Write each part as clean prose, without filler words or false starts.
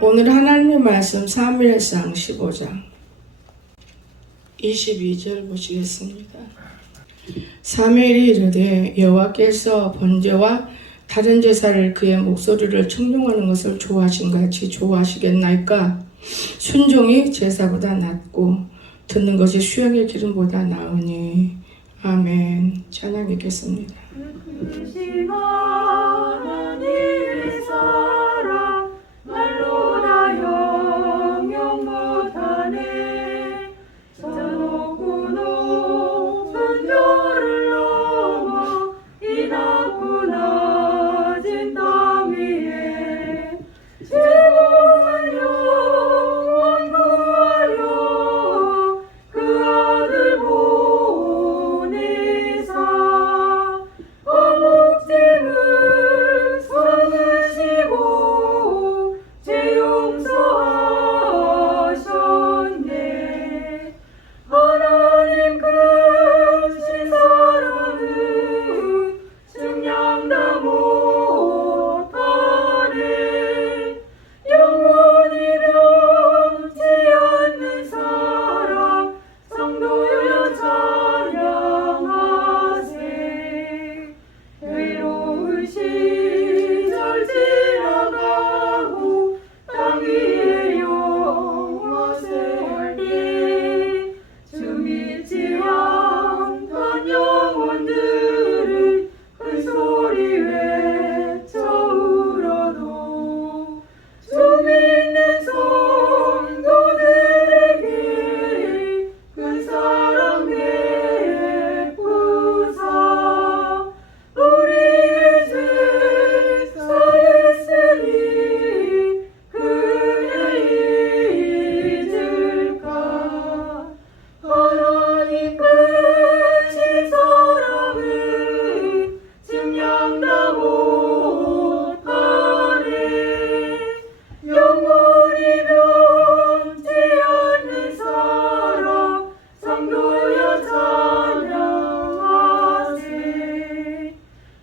오늘 하나님의 말씀 사무엘상 15장 22절 보시겠습니다. 사무엘이 이르되 여호와께서 번제와 다른 제사를 그의 목소리를 청종하는 것을 좋아하신 같이 좋아하시겠나이까? 순종이 제사보다 낫고 듣는 것이 수양의 기름보다 나으니. 아멘. 찬양 읽겠습니다. 하나님의 사랑 말로 다 영영 못하네. 저 높고 높은 별을 넘어 이 낮고 낮은 땅 위에 죄악한 영혼 구하려 그 아들 보내사 허목짐을 삼으시고 죄 용서하셨네. 하나님 크신 사랑은 증량 다 못하네. 영원히 변치 않는 사랑 성도여 찬양하세. 외로운 시절 지나가고 땅 위에 영화세 때 주 믿지 않던 영혼들은 큰 소리 외쳐 울어도 주 믿는 성도들에게 큰 사랑 베푸사 우리의 죄 사했으니 그의 잊을까? 하나님 크신 사랑은 증량 다 못하네. 영원히 변치 않는 사랑 성도여 찬양하세.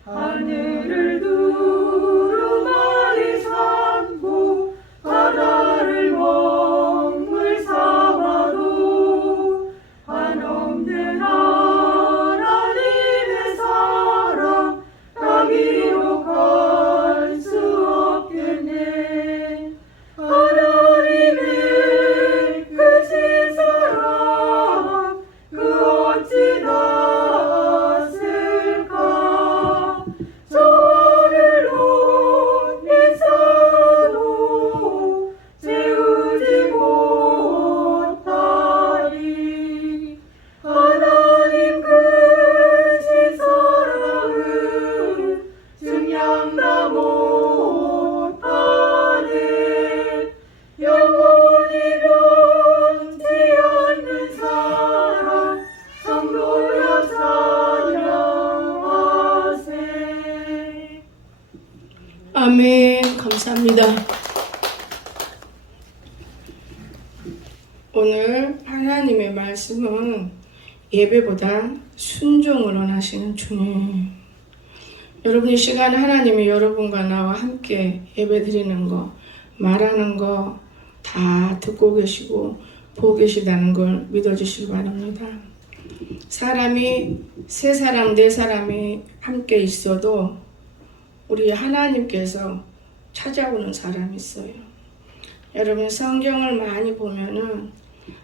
하늘을 두루마리 삼고 바다를 먹물 삼아도 한없는 하나님의 사랑 다 기록할 수 없겠네. 하나님의 크신 사랑 그 어찌 낫을까? 저 하늘로 내사도 채우지 못하리. 하나님 크신 사랑은 증량 다 못하네. 영원히 변치 않는 사랑 성도여 찬양하세. 아멘. 감사합니다. 오늘 하나님의 말씀은 예배보다 순종을 원하시는 주님. 여러분 이 시간에 하나님이 여러분과 나와 함께 예배드리는 거, 말하는 거 다 듣고 계시고 보고 계시다는 걸 믿어주시기 바랍니다. 사람이 세 사람, 네 사람이 함께 있어도 우리 하나님께서 찾아오는 사람이 있어요. 여러분 성경을 많이 보면은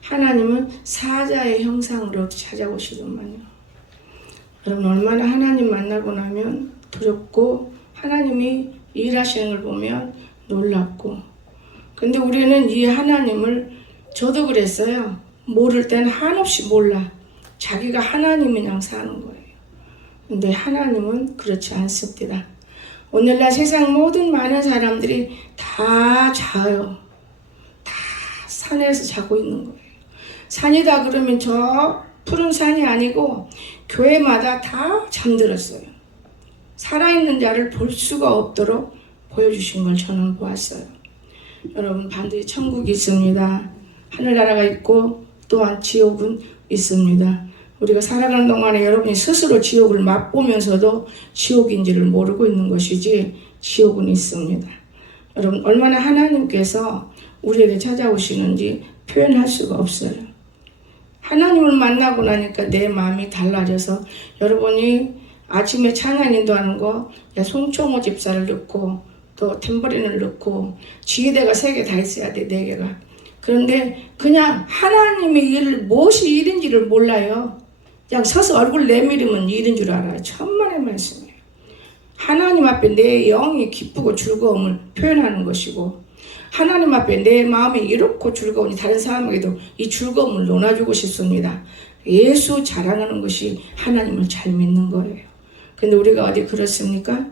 하나님은 사자의 형상으로 찾아오시더만요. 여러분 얼마나 하나님 만나고 나면 두렵고 하나님이 일하시는 걸 보면 놀랍고. 근데 우리는 이 하나님을, 저도 그랬어요. 모를 땐 한없이 몰라. 자기가 하나님인 양 사는 거예요. 근데 하나님은 그렇지 않습니다. 오늘날 세상 모든 많은 사람들이 다 자요. 다 산에서 자고 있는 거예요. 산이다 그러면 저 푸른 산이 아니고 교회마다 다 잠들었어요. 살아있는 자를 볼 수가 없도록 보여주신 걸 저는 보았어요. 여러분 반드시 천국이 있습니다. 하늘나라가 있고 또한 지옥은 있습니다. 우리가 살아가는 동안에 여러분이 스스로 지옥을 맛보면서도 지옥인지를 모르고 있는 것이지 지옥은 있습니다. 여러분 얼마나 하나님께서 우리에게 찾아오시는지 표현할 수가 없어요. 하나님을 만나고 나니까 내 마음이 달라져서 여러분이 아침에 찬양 인도하는 거 송초모 집사를 넣고 또 탬버린을 넣고 지휘대가 3개 다 있어야 돼, 4개가. 그런데 그냥 하나님의 일 무엇이 일인지를 몰라요. 그냥 서서 얼굴 내밀으면 일인 줄 알아요. 천만의 말씀이에요. 하나님 앞에 내 영이 기쁘고 즐거움을 표현하는 것이고 하나님 앞에 내 마음이 이롭고 즐거우니 다른 사람에게도 이 즐거움을 나눠주고 싶습니다. 예수 자랑하는 것이 하나님을 잘 믿는 거예요. 근데 우리가 어디 그렇습니까?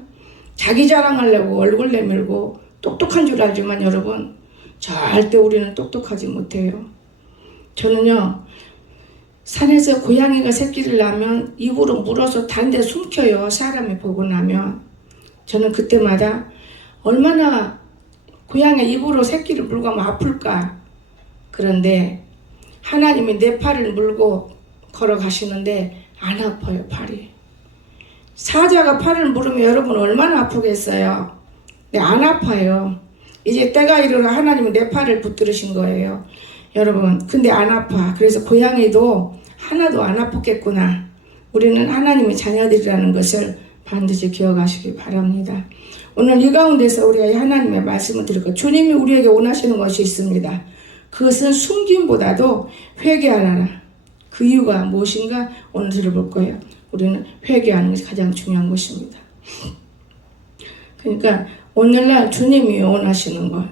자기 자랑하려고 얼굴 내밀고 똑똑한 줄 알지만 여러분 절대 우리는 똑똑하지 못해요. 저는요 산에서 고양이가 새끼를 낳으면 입으로 물어서 다른 데 숨겨요. 사람이 보고 나면. 저는 그때마다 얼마나 고양이 입으로 새끼를 물고 하면 아플까. 그런데 하나님이 내 팔을 물고 걸어가시는데 안 아파요, 팔이. 사자가 팔을 물으면 여러분 얼마나 아프겠어요. 네, 안 아파요. 이제 때가 이르러 하나님이 내 팔을 붙들으신 거예요. 여러분 근데 안 아파. 그래서 고양이도 하나도 안 아팠겠구나. 우리는 하나님의 자녀들이라는 것을 반드시 기억하시기 바랍니다. 오늘 이 가운데서 우리가 하나님의 말씀을 드리고 주님이 우리에게 원하시는 것이 있습니다. 그것은 숨김보다도 회개하라. 그 이유가 무엇인가 오늘 들어볼 거예요. 우리는 회개하는 것이 가장 중요한 것입니다. 그러니까 오늘날 주님이 원하시는 것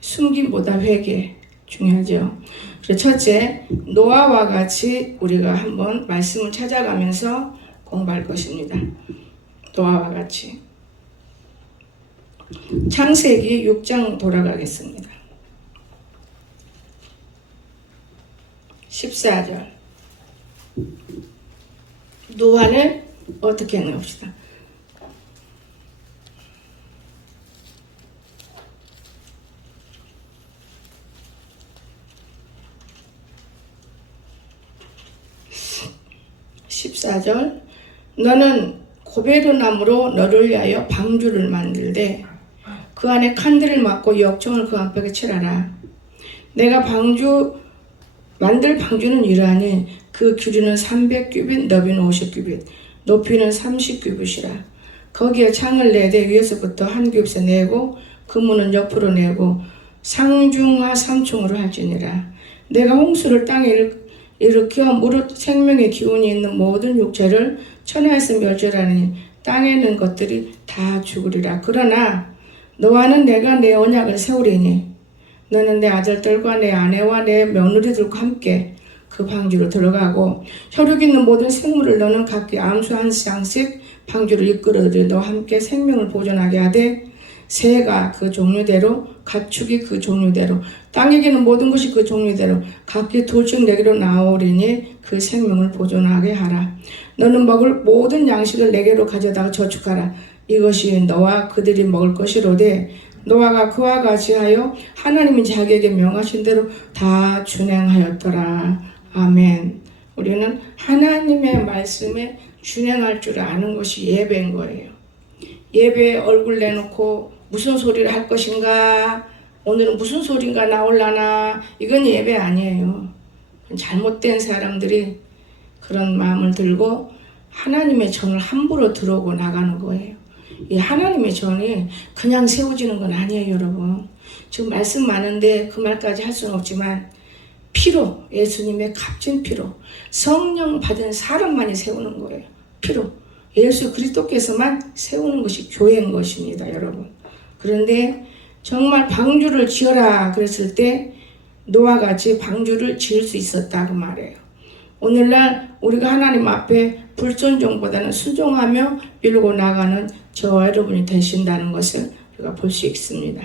숨김보다 회개 중요하죠. 그래서 첫째, 노아와 같이 우리가 한번 말씀을 찾아가면서 공부할 것입니다. 노아와 같이. 창세기 6장 돌아가겠습니다. 14절. 노아는 어떻게 했나 봅시다. 너는 고베르나무로 너를 위하여 방주를 만들되 그 안에 칸들을 막고 역청을 그 안팎에 칠하라. 내가 만들 방주는 이러하니 그 길이는 300규빗, 너비는 50규빗, 높이는 30규빗이라. 거기에 창을 내되 위에서부터 한 규빗에 내고 그 문은 옆으로 내고 상중하 3층으로 할지니라. 내가 홍수를 땅에 일으켜 무릇 생명의 기운이 있는 모든 육체를 천하에서 멸절하니 땅에 있는 것들이 다 죽으리라. 그러나 너와는 내가 내 언약을 세우리니 너는 내 아들들과 내 아내와 내 며느리들과 함께 그 방주로 들어가고 혈육 있는 모든 생물을 너는 각기 암수 한 쌍씩 방주를 이끌어들여 너와 함께 생명을 보존하게 하되 새가 그 종류대로 가축이 그 종류대로 땅에 기는 모든 것이 그 종류대로 각기 둘씩 내게로 나오리니 그 생명을 보존하게 하라. 너는 먹을 모든 양식을 내게로 가져다가 저축하라. 이것이 너와 그들이 먹을 것이로되 노아가 그와 같이 하여 하나님이 자기에게 명하신 대로 다 준행하였더라. 아멘. 우리는 하나님의 말씀에 준행할 줄 아는 것이 예배인 거예요. 예배에 얼굴 내놓고 무슨 소리를 할 것인가, 오늘은 무슨 소리가 나올라나, 이건 예배 아니에요. 잘못된 사람들이 그런 마음을 들고 하나님의 전을 함부로 들어오고 나가는 거예요. 이 하나님의 전이 그냥 세워지는 건 아니에요, 여러분. 지금 말씀 많은데 그 말까지 할 수는 없지만 피로, 예수님의 값진 피로, 성령 받은 사람만이 세우는 거예요. 피로. 예수 그리스도께서만 세우는 것이 교회인 것입니다, 여러분. 그런데 정말 방주를 지어라 그랬을 때 노아와 같이 방주를 지을 수 있었다 그 말이에요. 오늘날 우리가 하나님 앞에 불순종보다는 순종하며 밀고 나가는 저와 여러분이 되신다는 것을 우리가 볼 수 있습니다.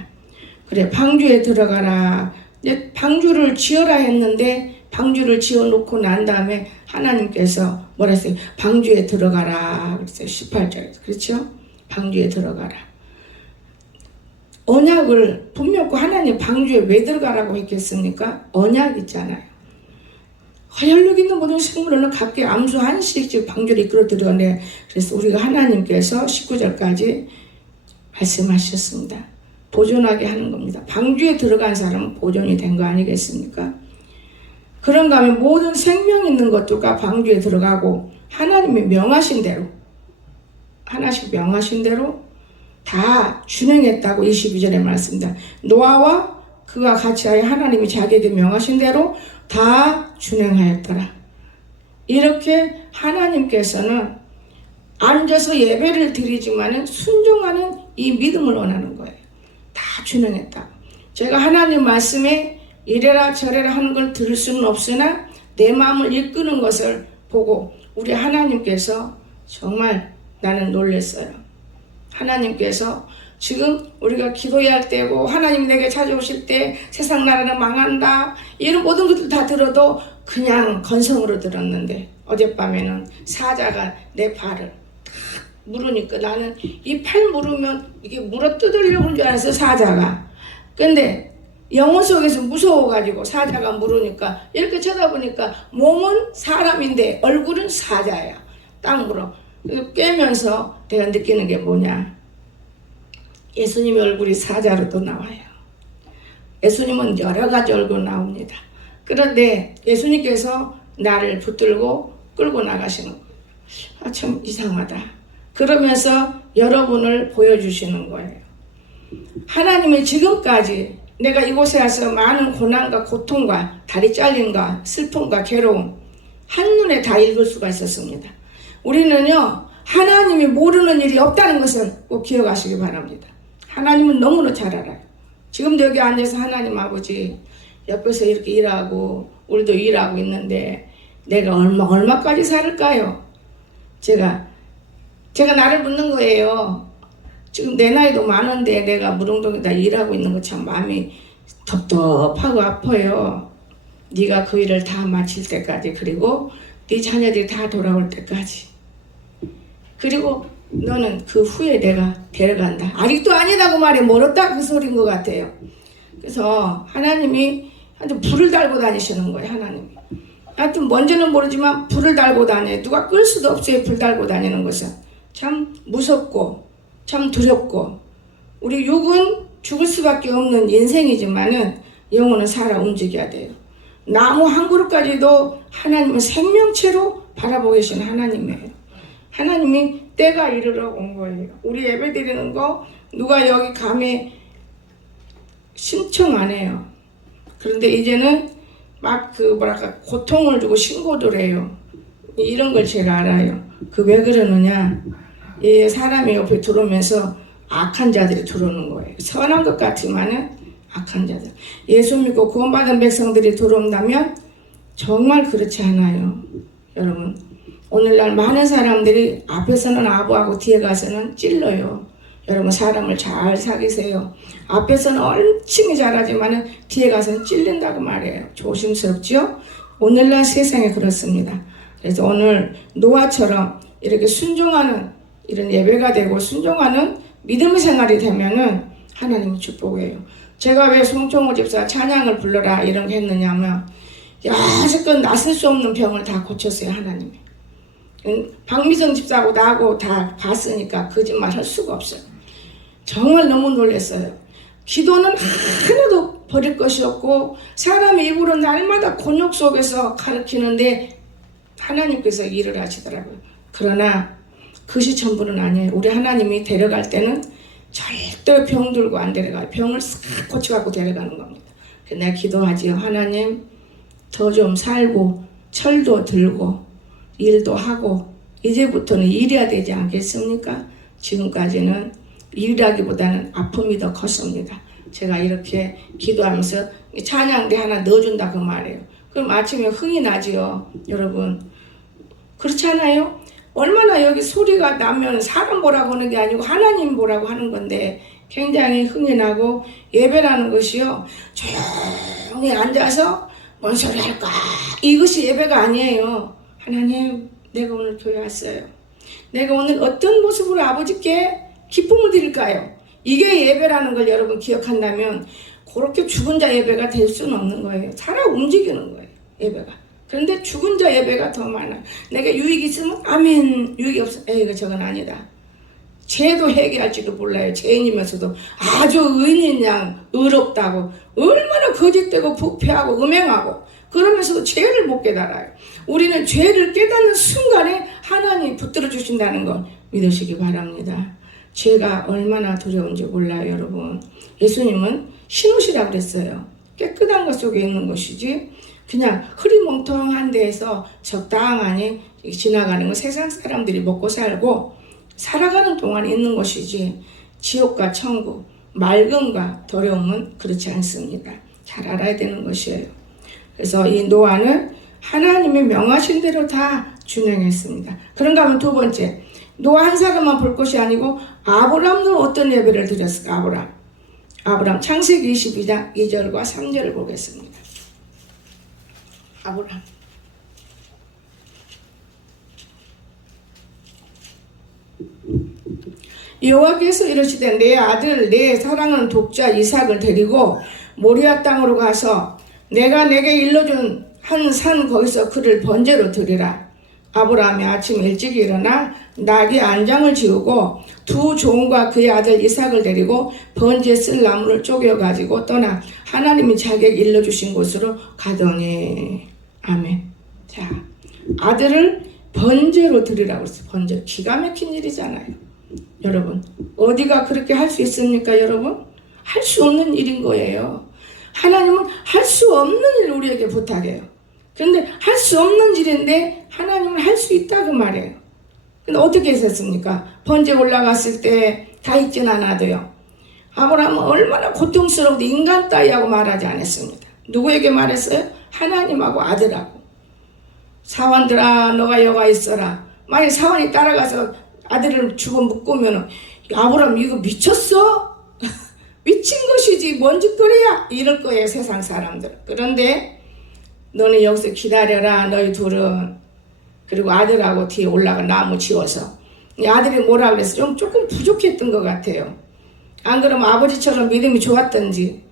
그래, 방주에 들어가라. 이제 방주를 지어라 했는데 방주를 지어놓고 난 다음에 하나님께서 뭐라 했어요? 방주에 들어가라 그랬어요. 18절에서. 그렇죠? 방주에 들어가라. 언약을 분명히 하나님 방주에 왜 들어가라고 했겠습니까? 언약 있잖아요. 혈육 있는 모든 생물은 각기 암수 한씩 방주를 이끌어 들어가네. 그래서 우리가 하나님께서 19절까지 말씀하셨습니다. 보존하게 하는 겁니다. 방주에 들어간 사람은 보존이 된 거 아니겠습니까? 그런가 하면 모든 생명 있는 것들과 방주에 들어가고 하나님이 명하신 대로 하나씩 명하신 대로 다 준행했다고 22절에 말씀입니다. 노아와 그가 같이 하여 하나님이 자기에게 명하신 대로 다 준행하였더라. 이렇게 하나님께서는 앉아서 예배를 드리지만은 순종하는 이 믿음을 원하는 거예요. 다 준행했다. 제가 하나님 말씀에 이래라 저래라 하는 걸 들을 수는 없으나 내 마음을 이끄는 것을 보고 우리 하나님께서 정말 나는 놀랐어요. 하나님께서 지금 우리가 기도해야 할 때고 하나님 내게 찾아오실 때 세상 나라는 망한다 이런 모든 것들 다 들어도 그냥 건성으로 들었는데 어젯밤에는 사자가 내 발을 탁 물으니까 나는 이 팔 물으면 이게 물어 뜯으려고 하는 줄 알았어 사자가. 근데 영혼 속에서 무서워가지고 사자가 물으니까 이렇게 쳐다보니까 몸은 사람인데 얼굴은 사자야. 딱 물어. 그래서 깨면서 내가 느끼는 게 뭐냐. 예수님의 얼굴이 사자로 또 나와요. 예수님은 여러 가지 얼굴 나옵니다. 그런데 예수님께서 나를 붙들고 끌고 나가시는 거예요. 아, 참 이상하다. 그러면서 여러분을 보여주시는 거예요. 하나님은 지금까지 내가 이곳에 와서 많은 고난과 고통과 다리 잘림과 슬픔과 괴로움 한눈에 다 읽을 수가 있었습니다. 우리는요 하나님이 모르는 일이 없다는 것을 꼭 기억하시기 바랍니다. 하나님은 너무나 잘 알아요. 지금도 여기 앉아서 하나님 아버지 옆에서 이렇게 일하고 우리도 일하고 있는데 내가 얼마까지 살을까요? 제가 나를 묻는 거예요. 지금 내 나이도 많은데 내가 무릉동에다 일하고 있는 거 참 마음이 텁텁하고 아파요. 네가 그 일을 다 마칠 때까지 그리고 네 자녀들이 다 돌아올 때까지 그리고 너는 그 후에 내가 데려간다. 아직도 아니다고 말해 멀었다 그 소리인 것 같아요. 그래서 하나님이 하여튼 불을 달고 다니시는 거예요. 하나님이 하여튼 뭔지는 모르지만 불을 달고 다녀요. 누가 끌 수도 없어요. 불 달고 다니는 것은 참 무섭고 참 두렵고 우리 육은 죽을 수밖에 없는 인생이지만은 영혼은 살아 움직여야 돼요. 나무 한 그루까지도 하나님은 생명체로 바라보고 계신 하나님이에요. 하나님이 때가 이르러 온 거예요. 우리 예배 드리는 거 누가 여기 감히 신청 안 해요. 그런데 이제는 막 고통을 주고 신고들 해요. 이런 걸 제가 알아요. 그 왜 그러느냐. 사람이 옆에 들어오면서 악한 자들이 들어오는 거예요. 선한 것 같지만은 악한 자들. 예수 믿고 구원받은 백성들이 들어온다면 정말 그렇지 않아요. 여러분 오늘날 많은 사람들이 앞에서는 아부하고 뒤에 가서는 찔러요. 여러분 사람을 잘 사귀세요. 앞에서는 얼마나 잘하지만 뒤에 가서는 찔린다고 말해요. 조심스럽죠? 오늘날 세상에 그렇습니다. 그래서 오늘 노아처럼 이렇게 순종하는 이런 예배가 되고 순종하는 믿음의 생활이 되면은 하나님이 축복해요. 제가 왜 송총호 집사 찬양을 불러라 이런 거 했느냐면 여태껏 낫을 수 없는 병을 다 고쳤어요. 하나님이. 박미성 집사하고 나하고 다 봤으니까 거짓말 할 수가 없어요. 정말 너무 놀랐어요. 기도는 하나도 버릴 것이 없고 사람의 입으로 날마다 곤욕 속에서 가르치는데 하나님께서 일을 하시더라고요. 그러나 그것이 전부는 아니에요. 우리 하나님이 데려갈 때는 절대 병 들고 안 데려가요. 병을 싹 고쳐갖고 데려가는 겁니다. 그래서 내가 기도하지요. 하나님 더 좀 살고 철도 들고 일도 하고 이제부터는 일해야 되지 않겠습니까? 지금까지는 일이라기보다는 아픔이 더 컸습니다. 제가 이렇게 기도하면서 찬양대 하나 넣어준다 그 말이에요. 그럼 아침에 흥이 나지요. 여러분 그렇지 않아요? 얼마나 여기 소리가 나면 사람 보라고 하는 게 아니고 하나님 보라고 하는 건데 굉장히 흥이 나고 예배라는 것이요. 조용히 앉아서 뭔 소리 할까? 이것이 예배가 아니에요. 하나님 내가 오늘 교회 왔어요. 내가 오늘 어떤 모습으로 아버지께 기쁨을 드릴까요? 이게 예배라는 걸 여러분 기억한다면 그렇게 죽은 자 예배가 될 수는 없는 거예요. 살아 움직이는 거예요. 예배가. 그런데 죽은 자 예배가 더 많아요. 내가 유익이 있으면 아멘. 유익이 없으면 에이 저건 아니다. 죄도 회개할지도 몰라요. 죄인이면서도 아주 의인인 양 의롭다고 얼마나 거짓되고 부패하고 음행하고 그러면서도 죄를 못 깨달아요. 우리는 죄를 깨닫는 순간에 하나님이 붙들어 주신다는 걸 믿으시기 바랍니다. 죄가 얼마나 두려운지 몰라요, 여러분. 예수님은 신옷이라고 그랬어요. 깨끗한 것 속에 있는 것이지 그냥 흐리멍텅한 데에서 적당하니 지나가는 건 세상 사람들이 먹고 살고 살아가는 동안 있는 것이지 지옥과 천국, 맑음과 더러움은 그렇지 않습니다. 잘 알아야 되는 것이에요. 그래서 이 노아는 하나님이 명하신 대로 다 준행했습니다. 그런가 하면 두 번째, 노아 한 사람만 볼 것이 아니고 아브람도 어떤 예배를 드렸을까? 아브람 창세기 22장 2절과 3절을 보겠습니다. 아브람. 여호와께서 이르시되 내 아들 내 사랑하는 독자 이삭을 데리고 모리아 땅으로 가서 내가 내게 일러준 한 산 거기서 그를 번제로 드리라. 아브라함이 아침 일찍 일어나 낙의 안장을 지우고 두 종과 그의 아들 이삭을 데리고 번제 쓸 나무를 쪼개 가지고 떠나 하나님이 자기에게 일러주신 곳으로 가더니 아멘. 자, 아들을 번제로 드리라고 했어요. 번제. 기가 막힌 일이잖아요. 여러분, 어디가 그렇게 할 수 있습니까, 여러분? 할 수 없는 일인 거예요. 하나님은 할 수 없는 일을 우리에게 부탁해요. 그런데 할 수 없는 일인데 하나님은 할 수 있다 그 말이에요. 근데 어떻게 했습니까? 번제 올라갔을 때 다 있진 않아도요. 아브라함은 얼마나 고통스러워도 인간 따위하고 말하지 않았습니다. 누구에게 말했어요? 하나님하고 아들하고. 사원들아 너가 여가 있어라. 만약 사원이 따라가서 아들을 죽어 묶으면 아브라함 이거 미쳤어? 미친 것이지 뭔 짓거리야? 이럴 거예요 세상 사람들. 그런데 너는 여기서 기다려라 너희 둘은. 그리고 아들하고 뒤에 올라가 나무 지워서. 이 아들이 뭐라 그랬어? 조금 부족했던 것 같아요. 안 그러면 아버지처럼 믿음이 좋았던지.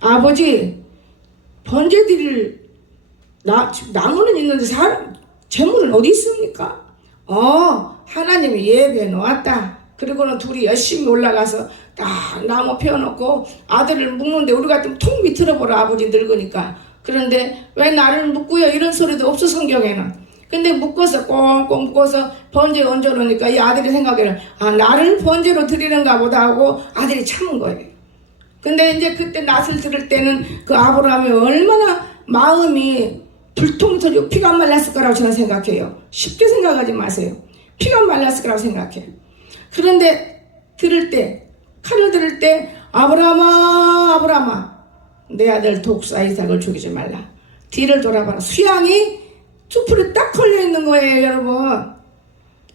아버지 번제 드릴 나무는 있는데 재물은 어디 있습니까? 하나님이 예배해 놓았다. 그리고는 둘이 열심히 올라가서 딱 나무 펴놓고 아들을 묶는데 우리 같으면 통 비틀어 보라 아버지 늙으니까. 그런데 왜 나를 묶고요? 이런 소리도 없어 성경에는. 근데 묶어서 꽁꽁 묶어서 번제 얹어놓으니까 이 아들이 생각에는 나를 번제로 드리는가 보다 하고 아들이 참은 거예요. 근데 이제 그때 낯을 들을 때는 그 아브라함이 얼마나 마음이 불통 터지고 피가 안 말랐을 거라고 저는 생각해요. 쉽게 생각하지 마세요. 피가 안 말랐을 거라고 생각해요. 그런데 칼을 들을 때 아브라함아 내 아들 독사 이삭을 죽이지 말라. 뒤를 돌아봐라. 수양이 숲풀에 딱 걸려있는 거예요 여러분.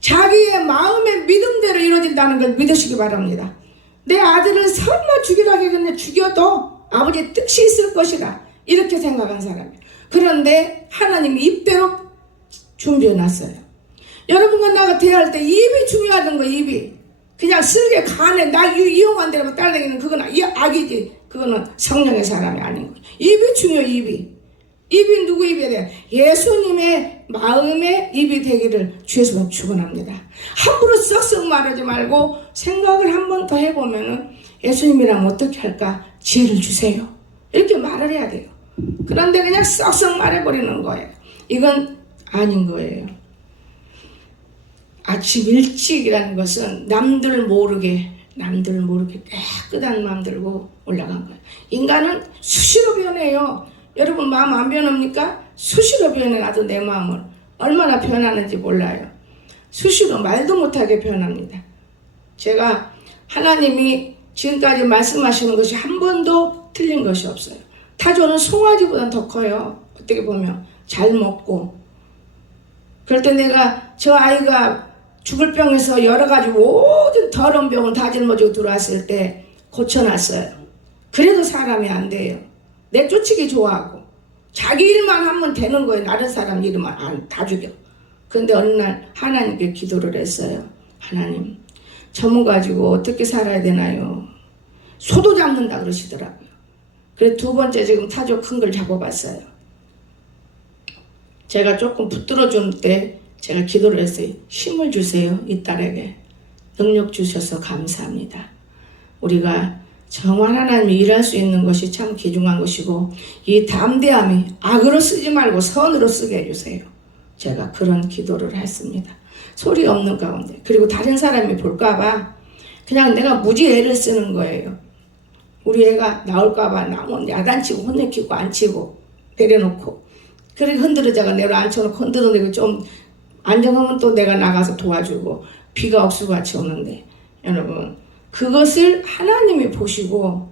자기의 마음의 믿음대로 이루어진다는 걸 믿으시기 바랍니다. 내 아들을 설마 죽이라 하겠네. 죽여도 아버지의 뜻이 있을 것이다. 이렇게 생각한 사람이에요. 그런데 하나님이 입대로 준비해놨어요. 여러분과 나가 대화할 때 입이 중요하던 거. 입이 그냥 쓸개 간에 나 이용한 대로 딸내기는 그건 악이지. 그거는 성령의 사람이 아닌 거예요. 입이 중요해요. 입이 누구 입이 돼요? 예수님의 마음의 입이 되기를 주에서 축원합니다. 함부로 썩썩 말하지 말고 생각을 한 번 더 해보면은 예수님이랑 어떻게 할까? 지혜를 주세요. 이렇게 말을 해야 돼요. 그런데 그냥 썩썩 말해버리는 거예요. 이건 아닌 거예요. 아침 일찍이라는 것은 남들 모르게 깨끗한 마음 들고 올라간 거예요. 인간은 수시로 변해요. 여러분 마음 안 변합니까? 수시로 변해. 나도 내 마음을 얼마나 변하는지 몰라요. 수시로 말도 못하게 변합니다. 제가 하나님이 지금까지 말씀하시는 것이 한 번도 틀린 것이 없어요. 타조는 송아지보다 더 커요. 어떻게 보면 잘 먹고. 그럴 때 내가 저 아이가 죽을 병에서 여러 가지 모든 더러운 병을 다 짊어지고 들어왔을 때 고쳐놨어요. 그래도 사람이 안 돼요. 내쫓기기 좋아하고 자기 일만 하면 되는 거예요. 다른 사람 일만 다 죽여. 그런데 어느 날 하나님께 기도를 했어요. 하나님 저문 가지고 어떻게 살아야 되나요? 소도 잡는다 그러시더라고요. 그래서 두 번째 지금 타조 큰 걸 잡아봤어요. 제가 조금 붙들어줄 때 제가 기도를 했어요. 힘을 주세요. 이 딸에게. 능력 주셔서 감사합니다. 우리가 정말 하나님이 일할 수 있는 것이 참 귀중한 것이고 이 담대함이 악으로 쓰지 말고 선으로 쓰게 해주세요. 제가 그런 기도를 했습니다. 소리 없는 가운데. 그리고 다른 사람이 볼까봐 그냥 내가 무지 애를 쓰는 거예요. 우리 애가 나올까봐 나무 야단치고 혼내키고 앉히고 내려놓고 그렇게 흔들어자가 내려앉혀놓고 흔들어내고 좀 안정하면 또 내가 나가서 도와주고 비가 억수같이 오는데 여러분 그것을 하나님이 보시고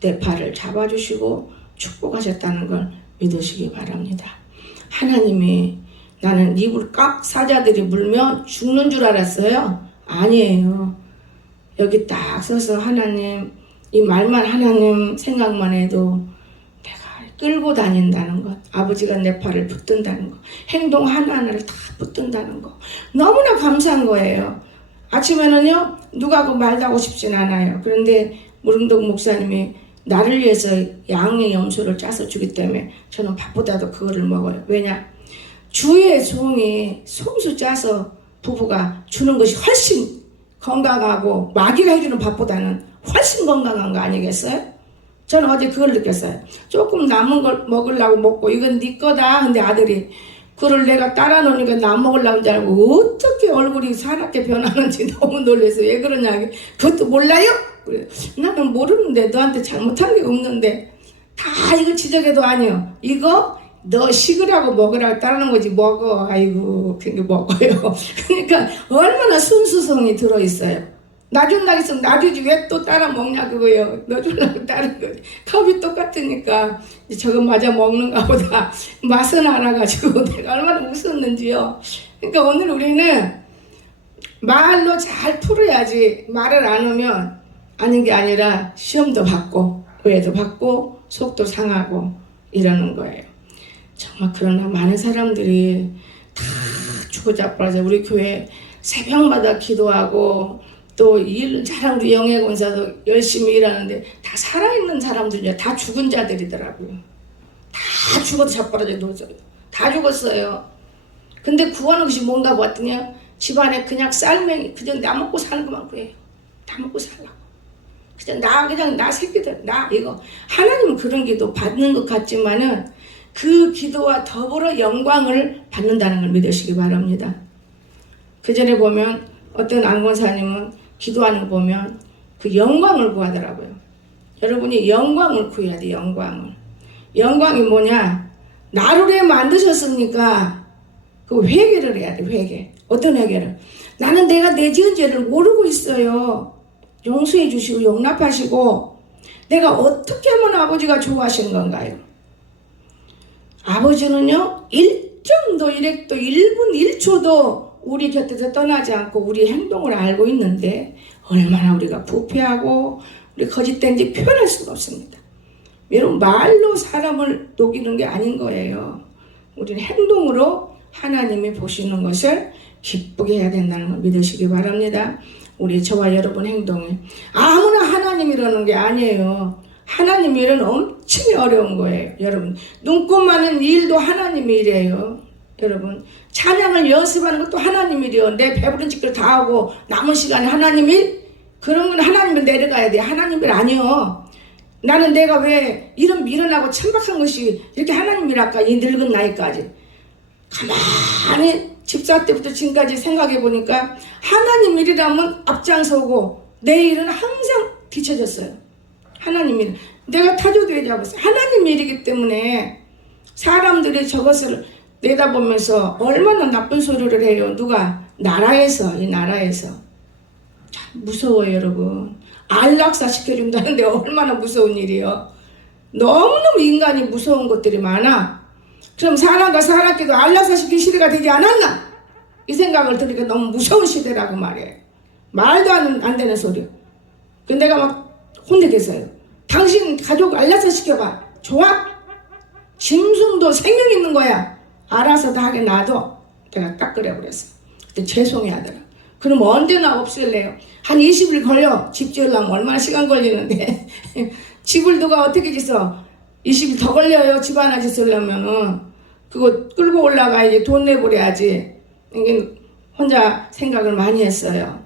내 팔을 잡아주시고 축복하셨다는 걸 믿으시기 바랍니다. 하나님이 나는 입을 깍 사자들이 물면 죽는 줄 알았어요. 아니에요. 여기 딱 서서 하나님 이 말만 하나님 생각만 해도 내가 끌고 다닌다는 것, 아버지가 내 팔을 붙든다는 것, 행동 하나하나를 다 붙든다는 것 너무나 감사한 거예요. 아침에는요 누가 그 말도 하고 싶진 않아요. 그런데 무릉동 목사님이 나를 위해서 양의 염소를 짜서 주기 때문에 저는 밥보다도 그거를 먹어요. 왜냐? 주의 종이 손수 짜서 부부가 주는 것이 훨씬 건강하고 마귀가 해주는 밥보다는 훨씬 건강한 거 아니겠어요? 저는 어제 그걸 느꼈어요. 조금 남은 걸 먹으려고 먹고 이건 네 거다. 근데 아들이 그걸 내가 따라 놓으니까 나 먹으려고 줄 알고 어떻게 얼굴이 사납게 변하는지 너무 놀라서 왜 그러냐. 그것도 몰라요? 그래. 나는 모르는데 너한테 잘못한 게 없는데 다 이거 지적해도 아니요. 이거 너 식으라고 먹으라고 따르는 거지 먹어. 아이고 그게 먹어요. 그러니까 얼마나 순수성이 들어있어요. 나 준다고 했으면 나 주지 왜 또 따라 먹냐 그거예요. 너 주려고 따른 거지. 컵이 똑같으니까 저거 맞아 먹는가 보다. 맛은 알아가지고 내가 얼마나 웃었는지요. 그러니까 오늘 우리는 말로 잘 풀어야지 말을 안 하면 아닌 게 아니라 시험도 받고 오해도 받고 속도 상하고 이러는 거예요. 정말 그러나 많은 사람들이 다 주고자빠져 우리 교회 새벽마다 기도하고 또 일 잘하는 우리 영예권사도 열심히 일하는데 다 살아있는 사람들이야. 다 죽은 자들이더라고요. 다 죽어도 자빠져 놓았어요. 다 죽었어요. 근데 구하는 것이 뭔가 봤더니 집안에 그냥 쌀맹이 그냥 나 먹고 사는 것만 구해요. 다 먹고 살라고. 그냥 나 새끼들 나 이거 하나님은 그런 기도 받는 것 같지만은 그 기도와 더불어 영광을 받는다는 걸 믿으시기 바랍니다. 그 전에 보면 어떤 안권사님은 기도하는 거 보면 그 영광을 구하더라고요. 여러분이 영광을 구해야 돼. 영광이 뭐냐? 나를 왜 만드셨습니까? 그 회개를 해야 돼. 회개. 어떤 회개를? 나는 내가 내 지은 죄를 모르고 있어요. 용서해 주시고 용납하시고 내가 어떻게 하면 아버지가 좋아하시는 건가요? 아버지는요 1점도 1핵도 1분 1초도 우리 곁에서 떠나지 않고 우리 행동을 알고 있는데 얼마나 우리가 부패하고 우리 거짓된지 표현할 수가 없습니다. 여러분 말로 사람을 녹이는 게 아닌 거예요. 우리는 행동으로 하나님이 보시는 것을 기쁘게 해야 된다는 걸 믿으시기 바랍니다. 우리 저와 여러분 행동이 아무나 하나님이라는 게 아니에요. 하나님 일은 엄청 어려운 거예요. 여러분 눈꽃 많은 일도 하나님 일이에요. 여러분 찬양을 연습하는 것도 하나님 일이요. 내 배부른 짓을 다 하고 남은 시간에 하나님 일? 그런 건 하나님을 내려가야 돼. 하나님 일 아니요. 나는 내가 왜 이런 미련하고 천박한 것이 이렇게 하나님 일할까? 이 늙은 나이까지 가만히 집사 때부터 지금까지 생각해 보니까 하나님 일이라면 앞장서고 내 일은 항상 뒤쳐졌어요. 하나님 일. 내가 타조도에 잡았어요. 하나님 일이기 때문에 사람들이 저것을 내다보면서 얼마나 나쁜 소리를 해요. 누가? 나라에서, 이 나라에서. 참 무서워요, 여러분. 안락사 시켜준다는데 얼마나 무서운 일이요. 너무너무 인간이 무서운 것들이 많아. 그럼 사람과 사람끼리도 안락사 시킬 시대가 되지 않았나? 이 생각을 들으니까 너무 무서운 시대라고 말해요. 말도 안 되는 소리요. 그 내가 막 혼내겠어요. 당신 가족 안락사 시켜봐. 좋아? 짐승도 생명 있는 거야. 알아서 다 하게 놔둬. 내가 딱 그래 버렸어. 그때 죄송해 하더라. 그럼 언제나 없앨래요. 한 20일 걸려. 집 지으려면 얼마나 시간 걸리는데. 집을 누가 어떻게 짓어? 20일 더 걸려요. 집 하나 짓으려면은. 그거 끌고 올라가야지. 돈 내버려야지. 이게 혼자 생각을 많이 했어요.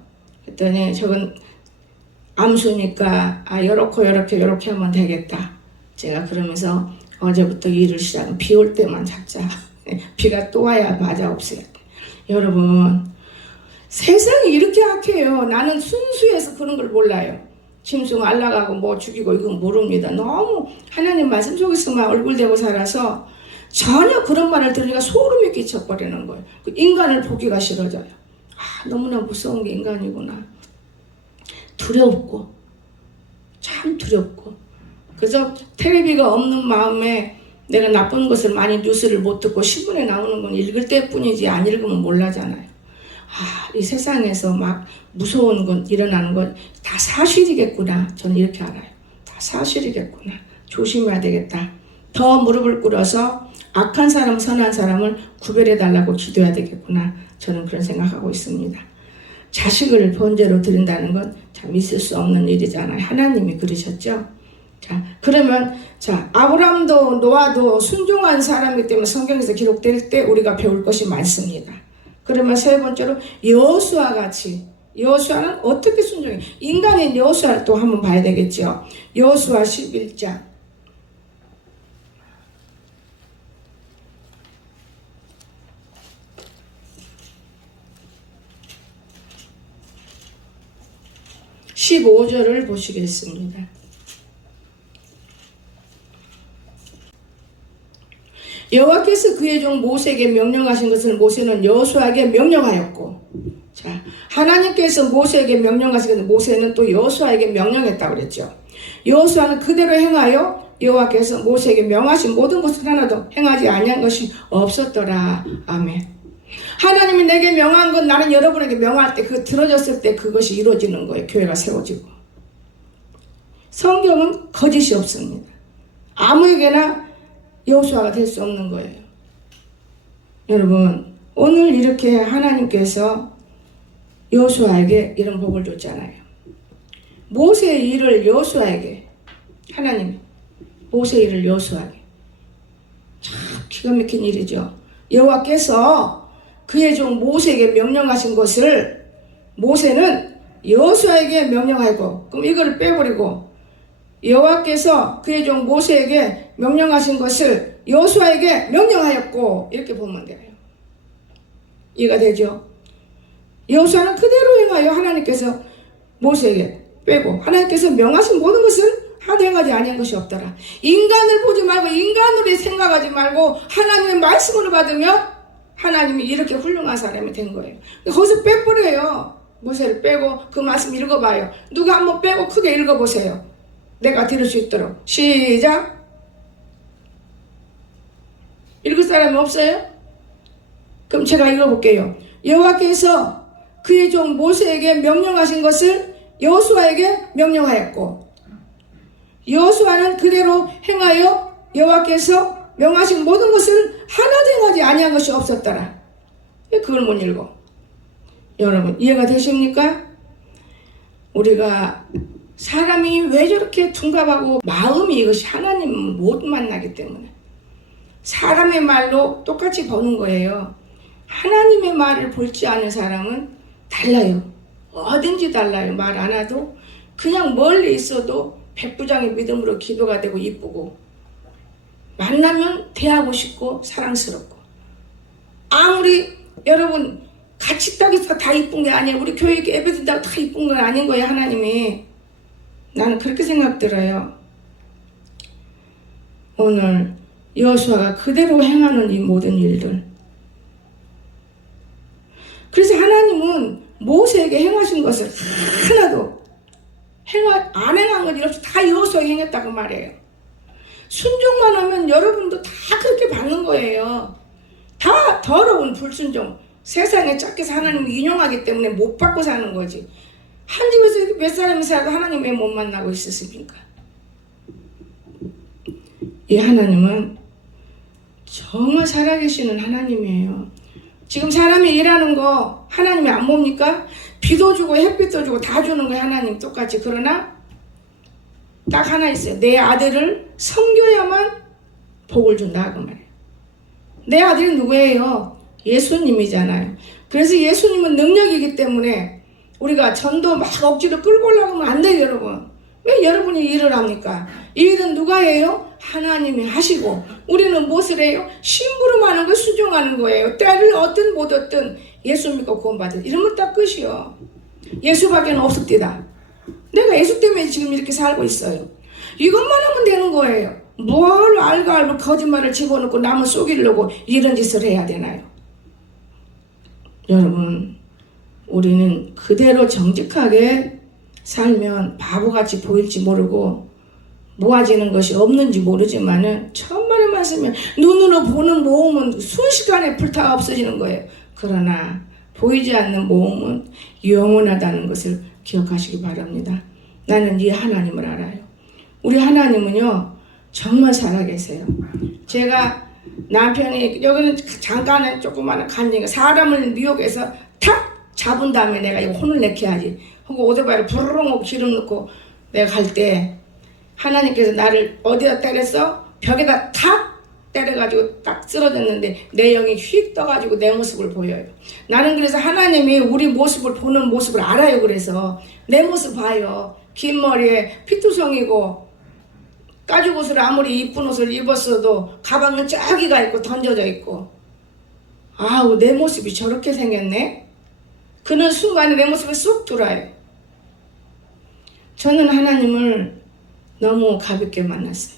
그랬더니 저건 암수니까 요렇게 하면 되겠다. 제가 그러면서 어제부터 일을 시작은 비 올 때만 잡자. 비가 또 와야 맞아 없어야겠다. 여러분, 세상이 이렇게 악해요. 나는 순수해서 그런 걸 몰라요. 짐승 알라가고 뭐 죽이고 이건 모릅니다. 너무 하나님 말씀 속에서만 얼굴 대고 살아서 전혀 그런 말을 들으니까 소름이 끼쳐버리는 거예요. 인간을 보기가 싫어져요. 너무나 무서운 게 인간이구나. 두렵고 참 두렵고. 그래서 텔레비가 없는 마음에 내가 나쁜 것을 많이 뉴스를 못 듣고 신문에 나오는 건 읽을 때뿐이지 안 읽으면 몰라잖아요. 이 세상에서 막 무서운 건 일어나는 건 다 사실이겠구나. 저는 이렇게 알아요. 다 사실이겠구나. 조심해야 되겠다. 더 무릎을 꿇어서 악한 사람, 선한 사람을 구별해 달라고 기도해야 되겠구나. 저는 그런 생각하고 있습니다. 자식을 번제로 드린다는 건 참 있을 수 없는 일이잖아요. 하나님이 그러셨죠. 자, 그러면 아브라함도 노아도 순종한 사람이기 때문에 성경에서 기록될 때 우리가 배울 것이 많습니다. 그러면 세 번째로 여호수아 같이, 여호수아는 어떻게 순종해? 인간인 여호수아를 또 한번 봐야 되겠죠. 여호수아 11장 15절을 보시겠습니다. 여호와께서 그의 종 모세에게 명령하신 것을 모세는 여호수아에게 명령하였고, 자, 하나님께서 모세에게 명령하신 것을 모세는 또 여호수아에게 명령했다고 그랬죠. 여호수아는 그대로 행하여 여호와께서 모세에게 명하신 모든 것을 하나도 행하지 아니한 것이 없었더라. 아멘. 하나님이 내게 명한 건 나는 여러분에게 명할 때 그거 들어졌을 때 그것이 이루어지는 거예요. 교회가 세워지고. 성경은 거짓이 없습니다. 아무에게나 여호수아가 될 수 없는 거예요. 여러분, 오늘 이렇게 하나님께서 여호수아에게 이런 복을 줬잖아요. 모세의 일을 여호수아에게, 하나님 모세의 일을 여호수아에게, 참 기가 막힌 일이죠. 여호와께서 그의 종 모세에게 명령하신 것을 모세는 여호수아에게 명령하고, 그럼 이거를 빼버리고 여호와께서 그의 종 모세에게 명령하신 것을 여호수아에게 명령하였고, 이렇게 보면 돼요. 이해가 되죠? 여호수아는 그대로 행하여 하나님께서 모세에게 빼고, 하나님께서 명하신 모든 것을 하나도 행하지 아니한 것이 없더라. 인간을 보지 말고 인간으로 생각하지 말고 하나님의 말씀으로 받으면 하나님이 이렇게 훌륭한 사람이 된 거예요. 거기서 빼버려요. 모세를 빼고 그 말씀 읽어봐요. 누가 한번 빼고 크게 읽어보세요. 내가 들을 수 있도록. 시작. 읽을 사람이 없어요? 그럼 제가 읽어볼게요. 여호와께서 그의 종 모세에게 명령하신 것을 여호수아에게 명령하였고, 여호수아는 그대로 행하여 여호와께서 명하신 모든 것을 하나도 행하지 아니한 것이 없었더라. 그걸 못 읽어. 여러분, 이해가 되십니까? 우리가 사람이 왜 저렇게 둔갑하고 마음이 이것이 하나님을 못 만나기 때문에 사람의 말로 똑같이 보는 거예요. 하나님의 말을 볼지 않은 사람은 달라요. 어딘지 달라요. 말 안 해도 그냥 멀리 있어도 백부장의 믿음으로 기도가 되고 이쁘고, 만나면 대하고 싶고 사랑스럽고, 아무리 여러분 같이 딱 있어 다 이쁜 게 아니에요. 우리 교회 예배드린다고 다 이쁜 건 아닌 거예요. 하나님이. 나는 그렇게 생각 들어요. 오늘 여호수아가 그대로 행하는 이 모든 일들, 그래서 하나님은 모세에게 행하신 것을 하나도 안 행한 건 일 없이 다 여호수아에게 행했다고 말해요. 순종만 하면 여러분도 다 그렇게 받는 거예요. 다 더러운 불순종. 세상에 작게서 하나님을 인용하기 때문에 못 받고 사는 거지. 한 집에서 몇 사람이 살아도 하나님 왜 못 만나고 있었습니까? 이 하나님은 정말 살아계시는 하나님이에요. 지금 사람이 일하는 거 하나님이 안 봅니까? 비도 주고 햇빛도 주고 다 주는 거예요. 하나님 똑같이. 그러나 딱 하나 있어요. 내 아들을 섬겨야만 복을 준다 그 말이에요. 내 아들이 누구예요? 예수님이잖아요. 그래서 예수님은 능력이기 때문에 우리가 전도 막 억지로 끌고 올라가면 안 돼요, 여러분. 왜 여러분이 일을 합니까? 이 일은 누가 해요? 하나님이 하시고, 우리는 무엇을 해요? 심부름하는 거, 순종하는 거예요. 때를 얻든 못 얻든 예수 믿고 구원받은, 이러면 딱 끝이요. 예수밖에는 없습니다. 내가 예수 때문에 지금 이렇게 살고 있어요. 이것만 하면 되는 거예요. 뭘 알고 거짓말을 집어넣고 남을 속이려고 이런 짓을 해야 되나요? 여러분, 우리는 그대로 정직하게 살면 바보같이 보일지 모르고 모아지는 것이 없는지 모르지만은 천만의 말씀이면 눈으로 보는 모험은 순식간에 불타 없어지는 거예요. 그러나 보이지 않는 모험은 영원하다는 것을 기억하시기 바랍니다. 나는 이 하나님을 알아요. 우리 하나님은요 정말 살아계세요. 제가 남편이 여기는 잠깐은 조그마한 간증이 사람을 미혹해서 탁 잡은 다음에 내가 이거 혼을 내게 하지 하고 오토바이를 부르릉 하고 기름 넣고 내가 갈 때 하나님께서 나를 어디다 때렸어? 벽에다 탁 때려가지고 딱 쓰러졌는데 내 영이 휙 떠가지고 내 모습을 보여요. 나는 그래서 하나님이 우리 모습을 보는 모습을 알아요. 그래서 내 모습 봐요. 긴 머리에 피투성이고 가죽 옷을 아무리 이쁜 옷을 입었어도 가방은 쫙기가 있고 던져져 있고 아우 내 모습이 저렇게 생겼네. 그는 순간에 내 모습이 쑥 들어와요. 저는 하나님을 너무 가볍게 만났어요.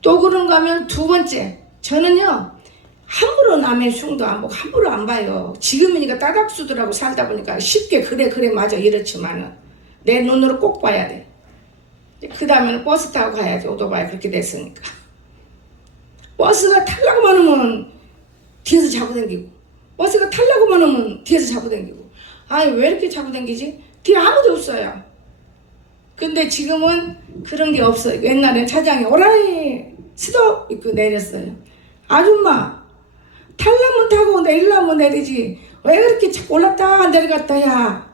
또 그런가 하면 두 번째, 저는요 함부로 남의 흉도 안 보고 함부로 안 봐요. 지금이니까 따닥수들하고 살다 보니까 쉽게 그래 맞아 이렇지만은 내 눈으로 꼭 봐야 돼. 그 다음에는 버스 타고 가야지. 오토바이 그렇게 됐으니까. 버스가 타려고만 하면 뒤에서 잡아당기고 버스가 타려고만 하면 뒤에서 잡아당기고 아니 왜 이렇게 잡아당기지? 뒤에 아무도 없어요. 근데 지금은 그런 게 없어요. 옛날엔 차장이 오라이 스톱 이렇게 내렸어요. 아줌마 탈라면 타고 내리려면 내리지 왜 그렇게 자꾸 올랐다 내려갔다 야.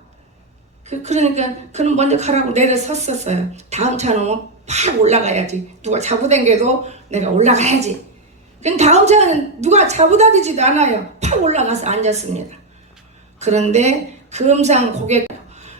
그러니까 그는 먼저 가라고 내려섰었어요. 다음 차는 팍 올라가야지. 누가 잡아당겨도 내가 올라가야지. 근데 다음 차는 누가 잡아다니지도 않아요. 팍 올라가서 앉았습니다. 그런데 금상 고개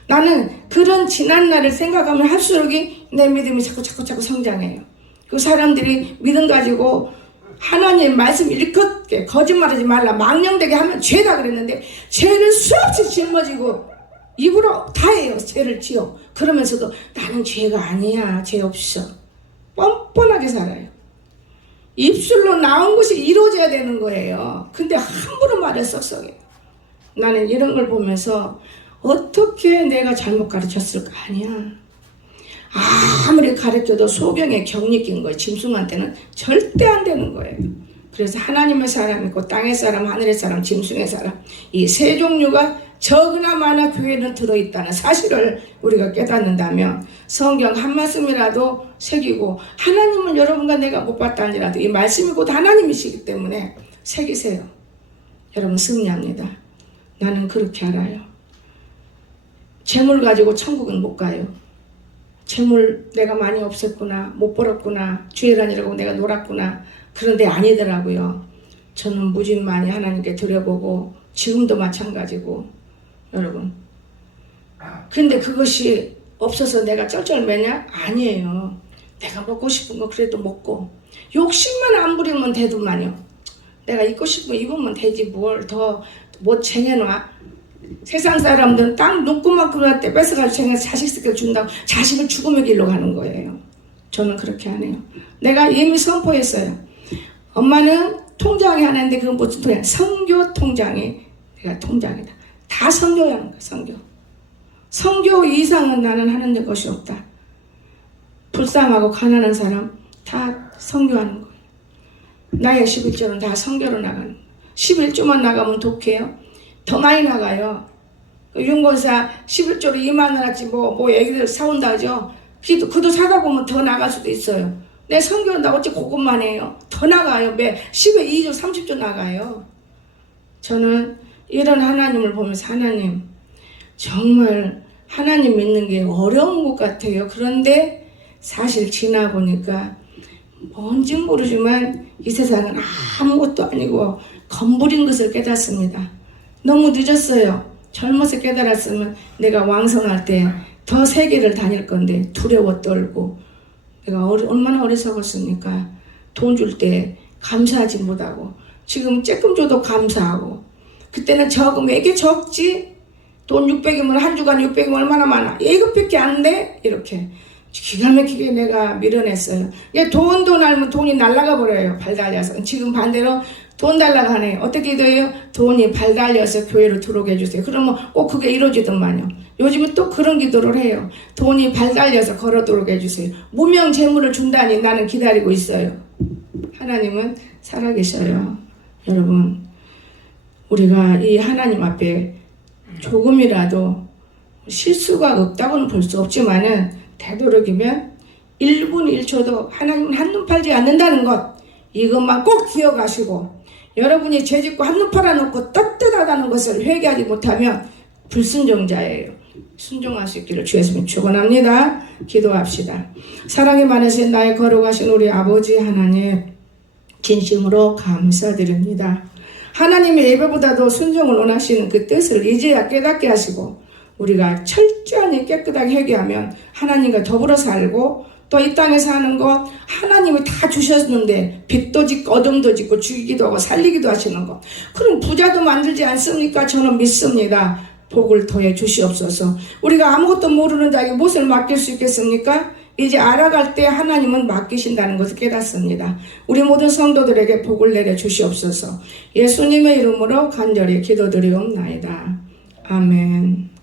나는 그런 지난 날을 생각하면 할수록이 내 믿음이 자꾸 성장해요. 그 사람들이 믿음 가지고 하나님 말씀 일컫게 거짓말하지 말라 망령되게 하면 죄다 그랬는데 죄를 수없이 짊어지고 입으로 다 해요. 죄를 지어. 그러면서도 나는 죄가 아니야. 죄 없어. 뻔뻔하게 살아요. 입술로 나온 것이 이루어져야 되는 거예요. 근데 함부로 말을 썩썩해요. 나는 이런 걸 보면서 어떻게 내가 잘못 가르쳤을까 아니야. 아무리 가르쳐도 소경에 격리 낀 거예요. 짐승한테는 절대 안 되는 거예요. 그래서 하나님의 사람 있고 땅의 사람, 하늘의 사람, 짐승의 사람 이 세 종류가 적으나 많아 교회는 들어있다는 사실을 우리가 깨닫는다면 성경 한 말씀이라도 새기고 하나님은 여러분과 내가 못 봤다 하니라도 이 말씀이 곧 하나님이시기 때문에 새기세요. 여러분 승리합니다. 나는 그렇게 알아요. 재물 가지고 천국은 못 가요. 재물 내가 많이 없앴구나, 못 벌었구나, 주일아니라고 내가 놀았구나. 그런데 아니더라고요. 저는 무진만이 하나님께 드려보고 지금도 마찬가지고 여러분. 근데 그것이 없어서 내가 쩔쩔매냐? 아니에요. 내가 먹고 싶은 거 그래도 먹고 욕심만 안 부리면 되더만요. 내가 입고 싶으면 입으면 되지 뭘 더 못 쟁여놔. 세상 사람들은 땅 눈구만큼 할 때 뺏어가지고 쟁여서 자식 새끼 준다고 자식을 죽음의 길로 가는 거예요. 저는 그렇게 안 해요. 내가 이미 선포했어요. 엄마는 통장이 하나인데 그건 무슨 통장? 선교 통장이 내가 통장이다. 다 선교하는 거야. 선교 이상은 나는 하는 것이 없다. 불쌍하고 가난한 사람 다 선교하는 거예요. 나의 11조는 다 선교로 나가는 거예요. 11조만 나가면 독해요. 더 많이 나가요. 윤건사 11조로 2만 원어치 뭐 애기들 사온다 하죠. 그도 사다 보면 더 나갈 수도 있어요. 내 선교한다고 어찌 그것만 해요. 더 나가요. 매 10에 2조 30조 나가요. 저는 이런 하나님을 보면서 하나님 정말 하나님 믿는 게 어려운 것 같아요. 그런데 사실 지나보니까 뭔지 모르지만 이 세상은 아무것도 아니고 검부린 것을 깨닫습니다. 너무 늦었어요. 젊어서 깨달았으면 내가 왕성할 때 더 세계를 다닐 건데 두려워 떨고 내가 얼마나 어리석었습니까? 돈 줄 때 감사하지 못하고 지금 조금 줘도 감사하고 그때는 적으면 왜 이게 적지? 돈 600이면 한 주간에 600이면 얼마나 많아? 이것밖에 안 돼? 이렇게 기가 막히게 내가 밀어냈어요. 돈 알면 돈이 날아가 버려요. 발 달려서. 지금 반대로 돈 달라고 하네요. 어떻게 돼요? 돈이 발 달려서 교회로 들어오게 해주세요. 그러면 꼭 그게 이루어지더만요. 요즘은 또 그런 기도를 해요. 돈이 발 달려서 걸어 들어오게 해주세요. 무명 재물을 준다니 나는 기다리고 있어요. 하나님은 살아계셔요. 여러분, 우리가 이 하나님 앞에 조금이라도 실수가 없다고는 볼 수 없지만은 되도록이면 1분 1초도 하나님은 한눈 팔지 않는다는 것, 이것만 꼭 기억하시고 여러분이 죄짓고 한눈 팔아놓고 떳떳하다는 것을 회개하지 못하면 불순종자예요. 순종할 수 있기를 주 예수님 축원합니다. 기도합시다. 사랑이 많으신 나의 거룩하신 우리 아버지 하나님, 진심으로 감사드립니다. 하나님의 예배보다도 순종을 원하시는 그 뜻을 이제야 깨닫게 하시고 우리가 철저히 깨끗하게 회개하면 하나님과 더불어 살고 또 이 땅에 사는 것 하나님이 다 주셨는데 빚도 짓고 어둠도 짓고 죽이기도 하고 살리기도 하시는 것, 그럼 부자도 만들지 않습니까? 저는 믿습니다. 복을 더해 주시옵소서. 우리가 아무것도 모르는 자에게 무엇을 맡길 수 있겠습니까? 이제 알아갈 때 하나님은 맡기신다는 것을 깨닫습니다. 우리 모든 성도들에게 복을 내려 주시옵소서. 예수님의 이름으로 간절히 기도드리옵나이다. 아멘.